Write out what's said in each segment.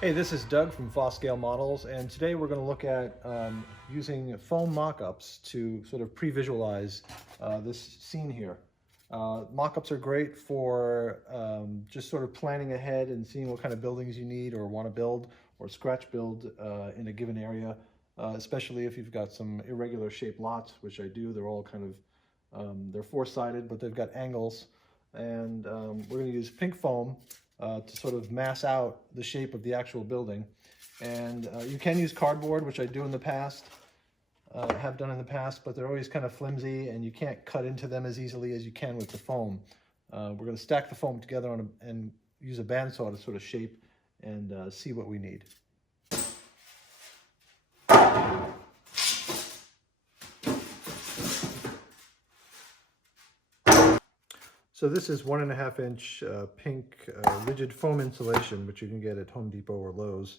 Hey, this is Doug from Scale Models, and today we're going to look at using foam mock-ups to sort of pre-visualize this scene here. Mock-ups are great for just sort of planning ahead and seeing what kind of buildings you need or want to build or scratch build in a given area, especially if you've got some irregular shaped lots, which I do. They're all kind of, they're four-sided, but they've got angles. And we're going to use pink foam to sort of mass out the shape of the actual building. And you can use cardboard, which I do in the past, have done in the past, but they're always kind of flimsy and you can't cut into them as easily as you can with the foam. We're going to stack the foam together and use a bandsaw to sort of shape and see what we need. So this is 1.5 inch pink rigid foam insulation, which you can get at Home Depot or Lowe's.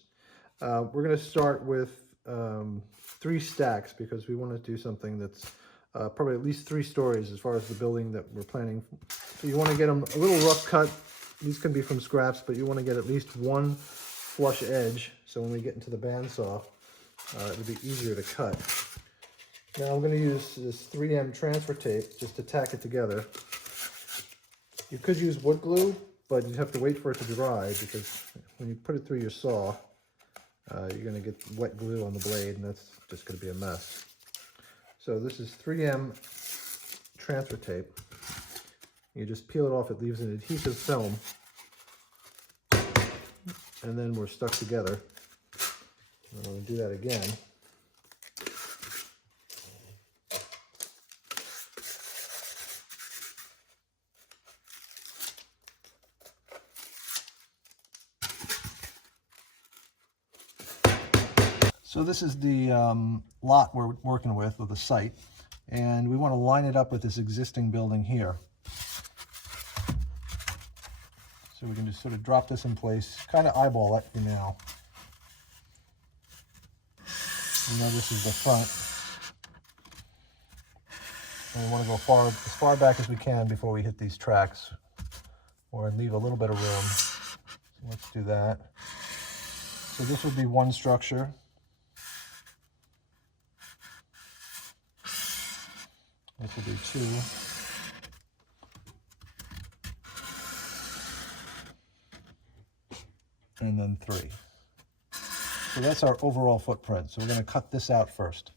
We're going to start with 3 stacks because we want to do something that's probably at least 3 stories as far as the building that we're planning. So you want to get them a little rough cut. These can be from scraps, but you want to get at least one flush edge. So when we get into the bandsaw, it'll be easier to cut. Now I'm going to use this 3M transfer tape just to tack it together. You could use wood glue, but you have to wait for it to dry because when you put it through your saw, you're going to get wet glue on the blade, and that's just going to be a mess. So this is 3M transfer tape. You just peel it off. It leaves an adhesive film, and then we're stuck together. I'm going to do that again. So this is the lot we're working with, or the site, and we want to line it up with this existing building here. So we can just sort of drop this in place, kind of eyeball it for now. You know, this is the front. And we want to go as far back as we can before we hit these tracks, or leave a little bit of room. So let's do that. So this would be one structure. This will be 2. And then 3. So that's our overall footprint. So we're going to cut this out first.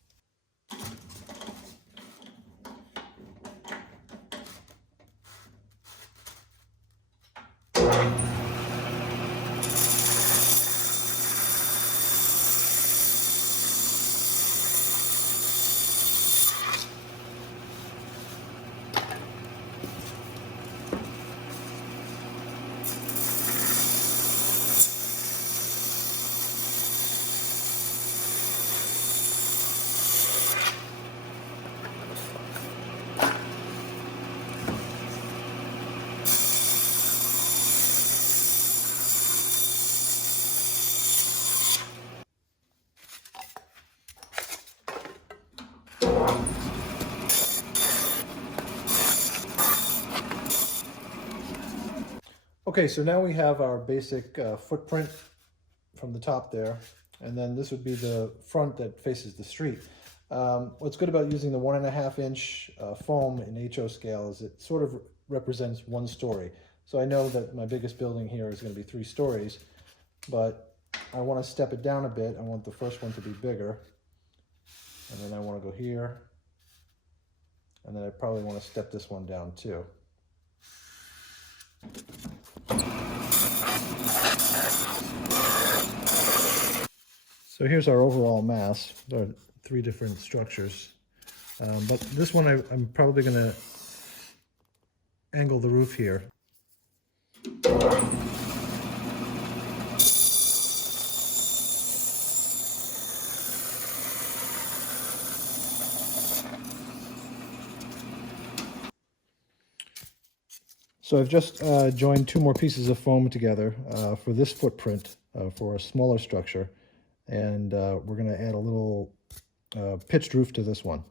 Okay, so now we have our basic footprint from the top there, and then this would be the front that faces the street. What's good about using the 1.5 inch foam in HO scale is it sort of represents 1 story. So I know that my biggest building here is going to be 3 stories, but I want to step it down a bit. I want the first one to be bigger, and then I want to go here, and then I probably want to step this one down too. So here's our overall mass. There are 3 different structures, but this one I'm probably going to angle the roof here. So I've just joined 2 more pieces of foam together for this footprint for a smaller structure, and we're going to add a little pitched roof to this one.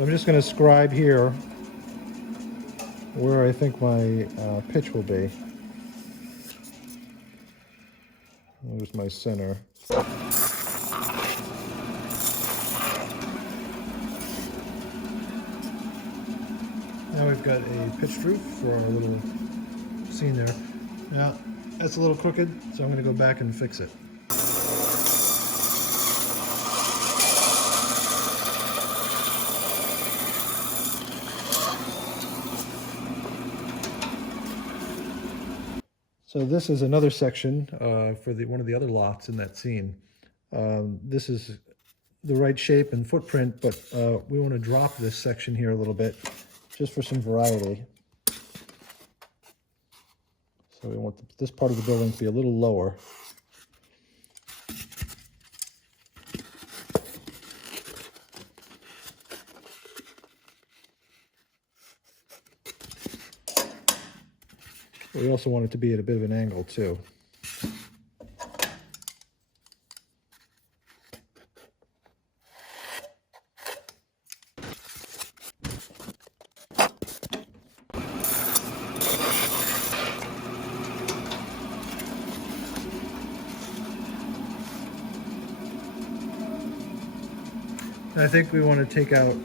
So I'm just going to scribe here where I think my pitch will be. There's my center. Now we've got a pitched roof for our little scene there. Now that's a little crooked, so I'm going to go back and fix it. So this is another section for one of the other lots in that scene. This is the right shape and footprint, but we want to drop this section here a little bit just for some variety. So we want this part of the building to be a little lower. We also want it to be at a bit of an angle too. And I think we want to take out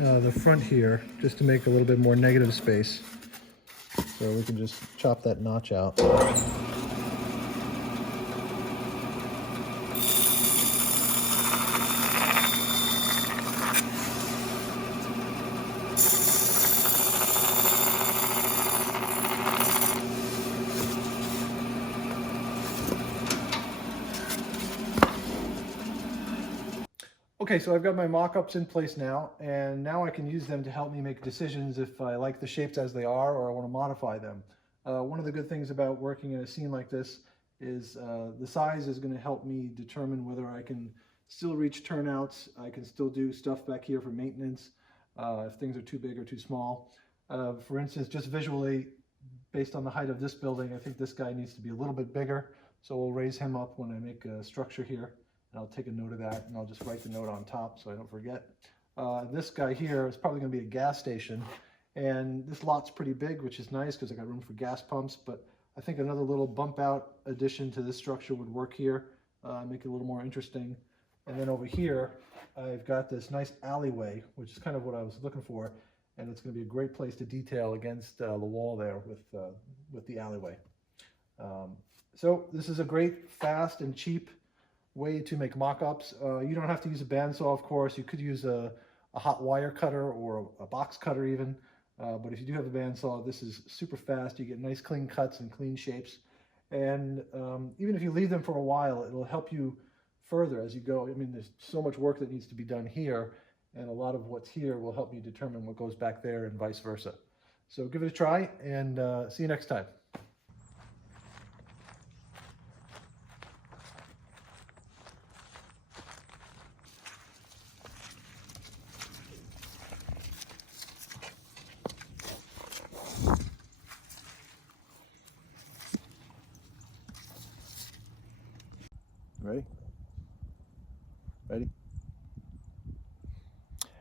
the front here just to make a little bit more negative space. So we can just chop that notch out. Okay, so I've got my mock-ups in place now, and now I can use them to help me make decisions if I like the shapes as they are or I want to modify them. One of the good things about working in a scene like this is the size is going to help me determine whether I can still reach turnouts, I can still do stuff back here for maintenance, if things are too big or too small. For instance, just visually, based on the height of this building, I think this guy needs to be a little bit bigger, so we'll raise him up when I make a structure here. And I'll take a note of that, and I'll just write the note on top so I don't forget. This guy here is probably going to be a gas station, and this lot's pretty big, which is nice because I got room for gas pumps, but I think another little bump out addition to this structure would work here, make it a little more interesting. And then over here, I've got this nice alleyway, which is kind of what I was looking for, and it's going to be a great place to detail against the wall there with the alleyway. So this is a great, fast, and cheap way to make mock-ups. You don't have to use a bandsaw, of course. You could use a hot wire cutter or a box cutter even. But if you do have a bandsaw, this is super fast. You get nice clean cuts and clean shapes. And even if you leave them for a while, it'll help you further as you go. I mean, there's so much work that needs to be done here, and a lot of what's here will help you determine what goes back there and vice versa. So give it a try, and see you next time. Ready? Ready?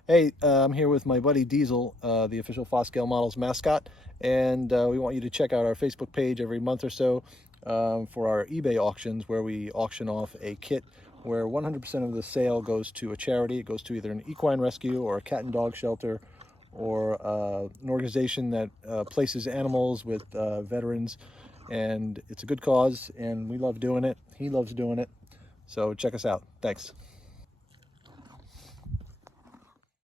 Hey, I'm here with my buddy Diesel, the official Foscale Models mascot, and we want you to check out our Facebook page every month or so for our eBay auctions, where we auction off a kit where 100% of the sale goes to a charity. It goes to either an equine rescue or a cat and dog shelter, or an organization that places animals with veterans, and it's a good cause, and we love doing it. He loves doing it. So check us out. Thanks.